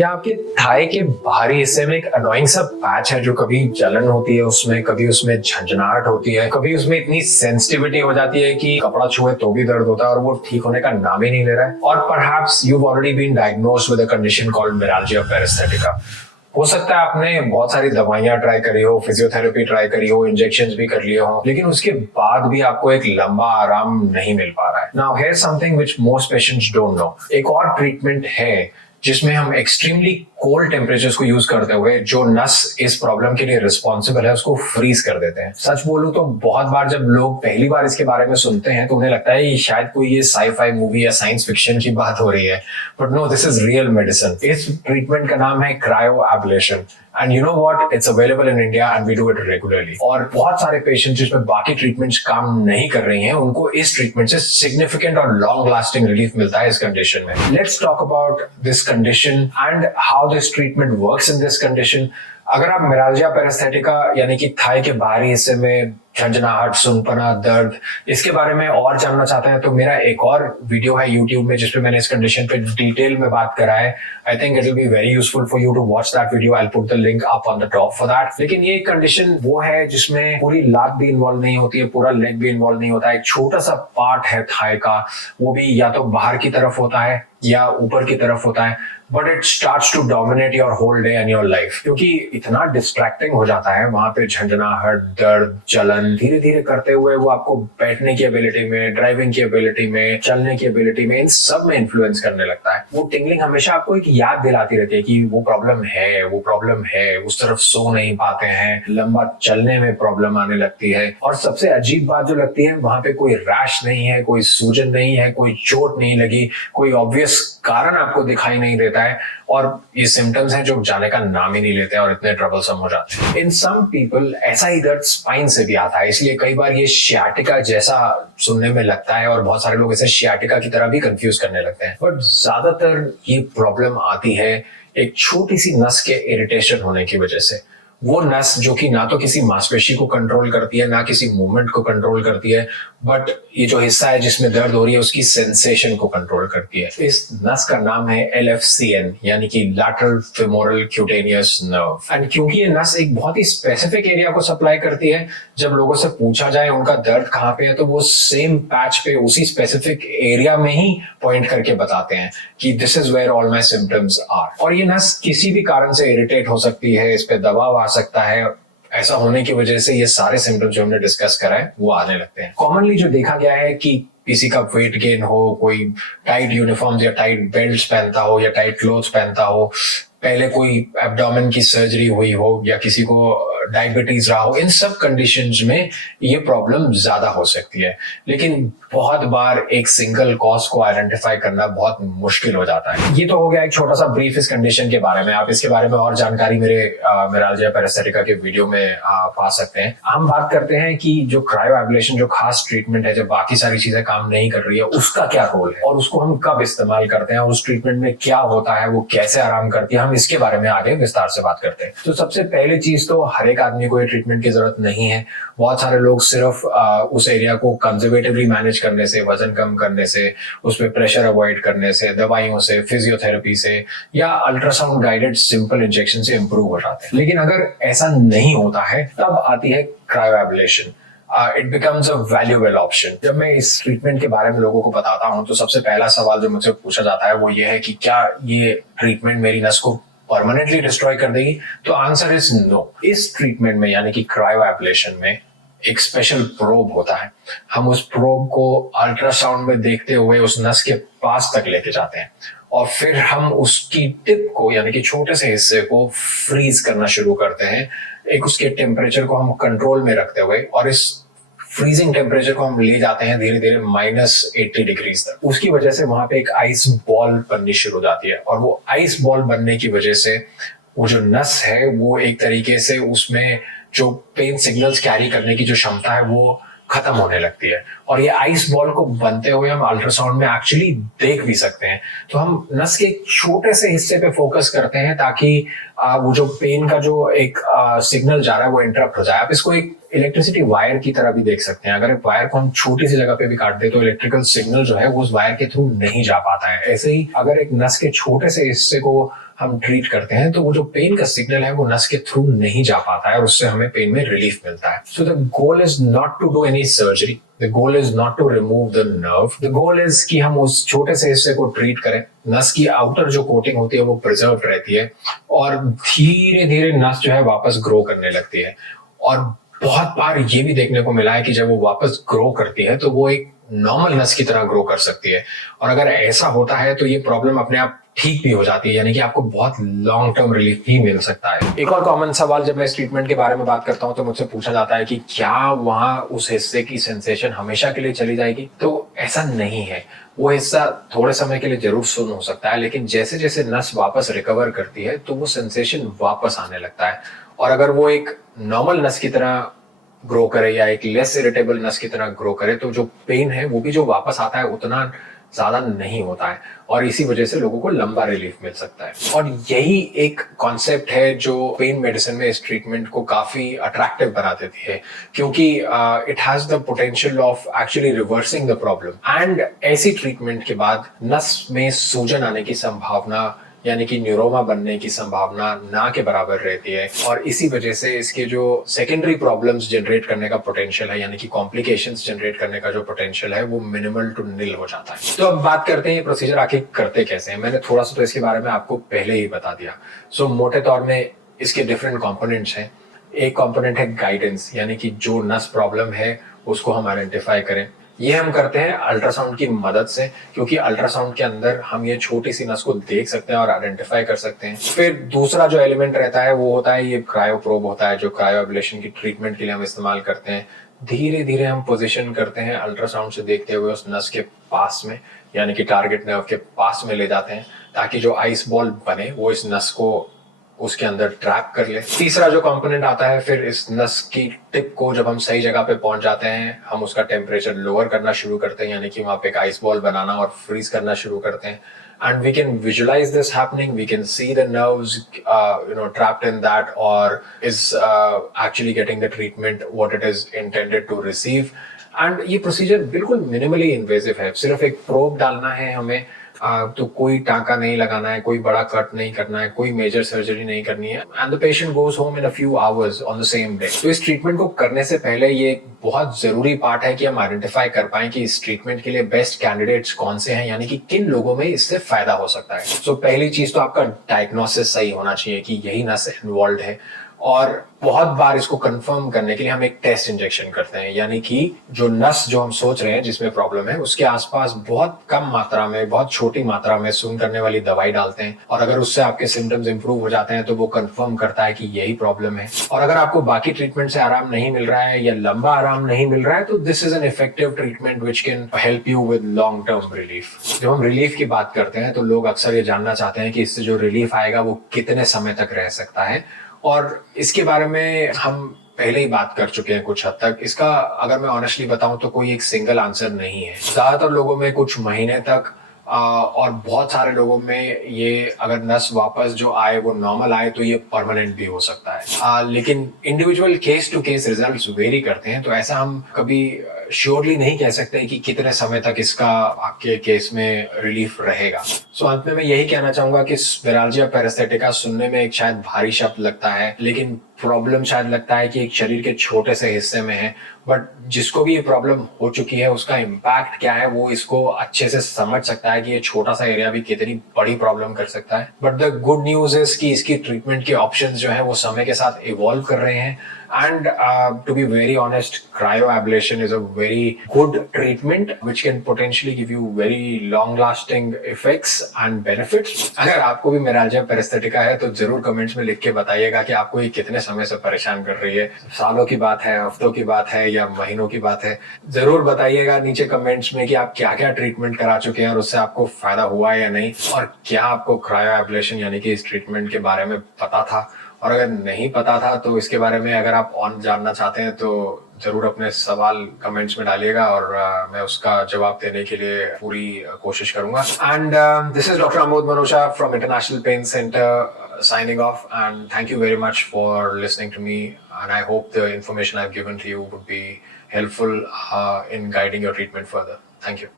या आपके थाई के बाहरी हिस्से में एक अनोइंग सा पैच है जो कभी जलन होती है उसमें, कभी उसमें झंझनाहट होती है, कभी उसमें इतनी सेंसिटिविटी हो जाती है कि कपड़ा छुए तो भी दर्द होता है और वो ठीक होने का नाम ही नहीं ले रहा है। और perhaps you already been diagnosed with a condition called meralgia paresthetica. हो सकता है आपने बहुत सारी दवाइयां ट्राई करी हो, फिजियोथेरेपी ट्राई करी हो, इंजेक्शंस भी कर लिए हो, लेकिन उसके बाद भी आपको एक लंबा आराम नहीं मिल पा रहा है। Now here's something which most patients don't know. एक और ट्रीटमेंट है जिसमें हम एक्सट्रीमली कोल्ड टेम्परेचर्स को यूज करते हुए जो नस इस प्रॉब्लम के लिए रिस्पॉन्सिबल है उसको फ्रीज कर देते हैं। सच बोलूं तो बहुत बार जब लोग पहली बार इसके बारे में सुनते हैं तो उन्हें लगता है ये शायद कोई ये साई-फाई मूवी या साइंस फिक्शन की बात हो रही है, but no, this is real medicine. इस ट्रीटमेंट का नाम है cryo ablation and you know what, it's available in India and we do it regularly. और बहुत सारे पेशेंट्स जिसमें बाकी ट्रीटमेंट्स काम नहीं कर रही हैं उनको इस ट्रीटमेंट से सिग्निफिकेंट और लॉन्ग लास्टिंग रिलीफ मिलता है इस कंडीशन में। Let's talk about this condition and how this treatment works in this condition. अगर आप मिरल्जिया पेरिस्थेटिका यानी कि थाई के बाहरी हिस्से में झंझनाहट, सुनपना, दर्द, इसके बारे में और जानना चाहते हैं तो मेरा एक और वीडियो है YouTube में जिसपे मैंने इस कंडीशन पे डिटेल में बात करा है। I think it will be very useful for you to watch that video. I will put the link up on the top for that. लेकिन ये कंडीशन वो है जिसमें पूरी लात भी इन्वॉल्व नहीं होती है, पूरा लेग भी इन्वॉल्व नहीं होता है। एक छोटा सा पार्ट है थाई का, वो भी या तो बाहर की तरफ होता है या ऊपर की तरफ होता है, but it starts to dominate your whole day and your life, क्योंकि इतना डिस्ट्रैक्टिंग हो जाता है वहां पे। झंझनाहट, दर्द, जलन धीरे धीरे करते हुए वो आपको बैठने की एबिलिटी में, ड्राइविंग की एबिलिटी में, चलने की एबिलिटी में, इन सब में इन्फ्लुएंस करने लगता है। वो टिंगलिंग हमेशा आपको एक याद दिलाती रहती है कि वो प्रॉब्लम है, वो प्रॉब्लम है। उस तरफ सो नहीं पाते हैं, लंबा चलने में प्रॉब्लम आने लगती है। और सबसे अजीब बात जो लगती है, वहां पे कोई रैश नहीं है, कोई सूजन नहीं है, कोई चोट नहीं लगी, कोई ऑब्वियस कारण आपको दिखाई नहीं देता है, और ये सिम्टम्स हैं जो जाने का नाम ही नहीं लेते हैं और इतने ट्रबलसम हो जाते हैं। इन सम पीपल ऐसा ही दर्द स्पाइन से भी आता है, इसलिए कई बार ये शियाटिका जैसा सुनने में लगता है और बहुत सारे लोग इसे शियाटिका की तरह भी कंफ्यूज करने लगते हैं। बट ज्यादातर ये प्रॉब्लम आती है एक छोटी सी नस के इरिटेशन होने की वजह से। वो नस जो कि ना तो किसी मांसपेशी को कंट्रोल करती है, ना किसी मूवमेंट को कंट्रोल करती है, बट ये जो हिस्सा है जिसमें दर्द हो रही है उसकी सेंसेशन को कंट्रोल करती है। इस नस का नाम है LFCN यानी कि lateral femoral cutaneous nerve. And क्योंकि ये नस एक बहुत ही स्पेसिफिक एरिया को सप्लाई करती है, जब लोगों से पूछा जाए उनका दर्द कहाँ पे है तो वो सेम पैच पे उसी स्पेसिफिक एरिया में ही पॉइंट करके बताते हैं कि this is where all my symptoms are. और ये नस किसी भी कारण से इरिटेट हो सकती है, इस पे दबाव आ सकता है। ऐसा होने की वजह से ये सारे सिम्टम्स जो हमने डिस्कस करा है वो आने लगते हैं। कॉमनली जो देखा गया है कि किसी का वेट गेन हो, कोई टाइट यूनिफॉर्म्स या टाइट बेल्ट्स पहनता हो या टाइट क्लोथ्स पहनता हो, पहले कोई एब्डोमेन की सर्जरी हुई हो या किसी को डायबिटीज रहा हो, इन सब कंडीशंस में ये प्रॉब्लम ज्यादा हो सकती है। लेकिन बहुत बार एक सिंगल कॉज को आइडेंटिफाई करना बहुत मुश्किल हो जाता है। ये तो हो गया एक छोटा सा ब्रीफ इस कंडीशन के बारे में। आप इसके बारे में और जानकारी मेरे मिरल्जिया पेरिस्थेटिका के वीडियो में पा सकते हैं। हम बात करते हैं कि जो क्रायो एब्लेशन जो खास ट्रीटमेंट है, जब बाकी सारी चीजें काम नहीं कर रही है, उसका क्या रोल है और उसको हम कब इस्तेमाल करते हैं और उस ट्रीटमेंट में क्या होता है, वो कैसे आराम करती है, हम इसके बारे में आगे विस्तार से बात करते हैं। तो सबसे पहली चीज तो हर एक आदमी को ये ट्रीटमेंट की जरूरत नहीं है। बहुत सारे लोग सिर्फ उस एरिया को कंजर्वेटिवली मैनेज करने से, वजन कम करने से, उस पर प्रेशर अवॉइड करने से, दवाइयों से, फिजियोथेरेपी से या अल्ट्रासाउंड गाइडेड सिंपल इंजेक्शन से इंप्रूव हो जाते हैं। लेकिन अगर ऐसा नहीं होता है तब आती है cryo ablation. It becomes a valuable option. जब मैं इस ट्रीटमेंट के बारे में लोगों को बताता हूं तो सबसे पहला सवाल जो मुझसे पूछा जाता है वो ये है कि क्या ये ट्रीटमेंट मेरी नस को परमानेंटली डिस्ट्रॉय कर देगी? तो आंसर इज नो। इस ट्रीटमेंट में यानी कि क्रायो एब्लेशन में एक स्पेशल प्रोब होता है। हम उस प्रोब को अल्ट्रासाउंड में देखते हुए उस नस के पास तक लेके जाते हैं और फिर हम उसकी टिप को यानी कि छोटे से हिस्से को फ्रीज करना शुरू करते हैं, एक उसके टेम्परेचर को हम कंट्रोल में रखते हुए, और इस फ्रीजिंग टेम्परेचर को हम ले जाते हैं धीरे धीरे -80 डिग्रीज तक। उसकी वजह से वहां पे एक आइस बॉल बननी शुरू हो जाती है और वो आइस बॉल बनने की वजह से वो जो नस है वो एक तरीके से उसमें जो पेन सिग्नल्स कैरी करने की जो क्षमता है वो खत्म होने लगती है। और ये आइस बॉल को बनते हुए हम अल्ट्रासाउंड में एक्चुअली देख भी सकते हैं। तो हम नस के एक छोटे से हिस्से पे फोकस करते हैं ताकि वो जो पेन का जो एक सिग्नल जा रहा है वो इंटरप्ट हो जाए। आप इसको एक इलेक्ट्रिसिटी वायर की तरह भी देख सकते हैं। अगर एक वायर को हम छोटी सी जगह पे भी काट दे तो इलेक्ट्रिकल सिग्नल जो है वो उस वायर के थ्रू नहीं जा पाता है। ऐसे ही अगर एक नस के छोटे से हिस्से को हम ट्रीट करते हैं तो वो जो पेन का सिग्नल है वो नस के थ्रू नहीं जा पाता है और उससे हमें पेन में रिलीफ मिलता है. So the goal is not to do any surgery. The goal is not to remove the nerve. The goal is कि हम उस छोटे से हिस्से को ट्रीट करें. नस की आउटर जो कोटिंग होती है वो प्रिजर्व रहती है और धीरे धीरे नस जो है वापस ग्रो करने लगती है. और बहुत बार ये भी देखने को मिला है कि जब वो वापस ग्रो करती है तो वो एक नॉर्मल नस की तरह ग्रो कर सकती है. और अगर ऐसा होता है तो ये प्रॉब्लम अपने आप ठीक भी हो जाती है, यानी कि आपको बहुत लॉन्ग टर्म रिलीफ भी मिल सकता है. एक और कॉमन सवाल जब मैं इस ट्रीटमेंट के बारे में बात करता हूं तो मुझसे पूछा जाता है कि क्या वहां उस हिस्से की सेंसेशन हमेशा के लिए चली जाएगी. तो ऐसा नहीं है. वो हिस्सा थोड़े समय के लिए जरूर सुन हो सकता है, लेकिन जैसे जैसे नस वापस रिकवर करती है तो वो सेंसेशन वापस आने लगता है. और अगर वो एक नॉर्मल नस की तरह ग्रो करे या एक लेस इरिटेबल नस की तरह ग्रो करे तो जो पेन है वो भी जो वापस आता है उतना ज्यादा नहीं होता है और इसी वजह से लोगों को लंबा रिलीफ मिल सकता है. और यही एक कॉन्सेप्ट है जो पेन मेडिसिन में इस ट्रीटमेंट को काफी अट्रैक्टिव बना देती है, क्योंकि it has the potential of actually reversing the problem. And ऐसी ट्रीटमेंट के बाद नस में सूजन आने की संभावना यानी कि न्यूरोमा बनने की संभावना ना के बराबर रहती है और इसी वजह से इसके जो सेकेंडरी प्रॉब्लम्स जनरेट करने का पोटेंशियल है यानी कि कॉम्प्लिकेशंस जनरेट करने का जो पोटेंशियल है वो मिनिमल टू निल हो जाता है. तो अब बात करते हैं ये प्रोसीजर आखिर करते कैसे हैं. मैंने थोड़ा सा तो इसके बारे में आपको पहले ही बता दिया. सो मोटे तौर में इसके डिफरेंट कॉम्पोनेंट्स हैं. एक कॉम्पोनेंट है गाइडेंस, यानी कि जो नस प्रॉब्लम है उसको हम आइडेंटिफाई करें. ये हम करते हैं अल्ट्रासाउंड की मदद से, क्योंकि अल्ट्रासाउंड के अंदर हम ये छोटी सी नस को देख सकते हैं और आइडेंटिफाई कर सकते हैं. फिर दूसरा जो एलिमेंट रहता है वो होता है ये क्रायो प्रोब होता है, जो क्रायो एब्लेशन की ट्रीटमेंट के लिए हम इस्तेमाल करते हैं. धीरे धीरे हम पोजीशन करते हैं अल्ट्रासाउंड से देखते हुए उस नस के पास में, यानी कि टारगेट नर्व के पास में ले जाते हैं ताकि जो आइस बॉल बने वो इस नस को उसके अंदर ट्रैप कर ले. तीसरा जो कंपोनेंट आता है, फिर इस नस की टिप को जब हम सही जगह पे पहुंच जाते हैं हम उसका टेम्परेचर लोअर करना शुरू करते हैं, यानी कि वहां पे एक आइस बॉल बनाना और फ्रीज करना शुरू करते हैं. And we can visualize this happening. We can see the nerves, trapped in that, or is actually getting the treatment what it is intended to receive. And ये प्रोसीजर बिल्कुल minimally invasive है. सिर्फ एक probe डालना है हमें, तो कोई टांका नहीं लगाना है, कोई बड़ा कट नहीं करना है, कोई मेजर सर्जरी नहीं करनी है. And the patient goes home in a few hours on the same day. तो इस ट्रीटमेंट को करने से पहले ये बहुत जरूरी पार्ट है कि हम आइडेंटिफाई कर पाए कि इस ट्रीटमेंट के लिए बेस्ट कैंडिडेट्स कौन से हैं, यानी कि किन लोगों में इससे फायदा हो सकता है. सो पहली चीज तो आपका डायग्नोसिस सही होना चाहिए कि यही नस इन्वॉल्व है. और बहुत बार इसको कंफर्म करने के लिए हम एक टेस्ट इंजेक्शन करते हैं, यानी कि जो नस जो हम सोच रहे हैं जिसमें प्रॉब्लम है उसके आसपास बहुत कम मात्रा में, बहुत छोटी मात्रा में सुन्न करने वाली दवाई डालते हैं. और अगर उससे आपके सिम्टम्स इंप्रूव हो जाते हैं तो वो कंफर्म करता है कि यही प्रॉब्लम है. और अगर आपको बाकी ट्रीटमेंट से आराम नहीं मिल रहा है या लंबा आराम नहीं मिल रहा है तो this is an effective treatment which can help you with long term relief. जब हम रिलीफ की बात करते हैं तो लोग अक्सर ये जानना चाहते हैं कि इससे जो रिलीफ आएगा वो कितने समय तक रह सकता है, और इसके बारे में हम पहले ही बात कर चुके हैं कुछ हद तक. इसका अगर मैं ऑनेस्टली बताऊं तो कोई एक सिंगल आंसर नहीं है. ज्यादातर लोगों में कुछ महीने तक और बहुत सारे लोगों में ये अगर नस वापस जो आए वो नॉर्मल आए तो ये परमानेंट भी हो सकता है. लेकिन individual case to case results vary करते हैं, तो ऐसा हम कभी श्योरली नहीं कह सकते कि कितने समय तक इसका आपके केस में रिलीफ रहेगा. सो अंत में मैं यही कहना चाहूंगा कि स्पिराल्जिया पैरास्थेटिका सुनने में एक शायद भारी शब्द लगता है, लेकिन प्रॉब्लम शायद लगता है कि एक शरीर के छोटे से हिस्से में है. बट जिसको भी ये प्रॉब्लम हो चुकी है उसका इम्पैक्ट क्या है वो इसको अच्छे से समझ सकता है कि ये छोटा सा एरिया भी कितनी बड़ी प्रॉब्लम कर सकता है. But the good news is कि इसकी ट्रीटमेंट के ऑप्शंस जो है वो समय के साथ इवॉल्व कर रहे हैं. And to be very honest, cryoablation is a very good treatment which can potentially give you very long-lasting effects and benefits. अगर आपको भी मेराल्जिया पेरिस्थेटिका है तो जरूर कमेंट्स में लिख के बताइएगा कि आपको ये कितने समय से परेशान कर रही है. सालों की बात है, हफ्तों की बात है या महीनों की बात है. जरूर बताइएगा नीचे कमेंट्स में कि आप क्या क्या ट्रीटमेंट करा चुके हैं और उससे आपको फायदा हुआ या नहीं, और क्या आपको क्रायोएब्लेशन यानी कि इस ट्रीटमेंट के बारे में पता था. और अगर नहीं पता था तो इसके बारे में अगर आप और जानना चाहते हैं तो जरूर अपने सवाल कमेंट्स में डालिएगा और मैं उसका जवाब देने के लिए पूरी कोशिश करूंगा. And this is doctor Amod Manocha from International Pain Centre signing off, and thank you very much for listening to me, and I hope the information I've given to you would be helpful in guiding your treatment further. Thank you.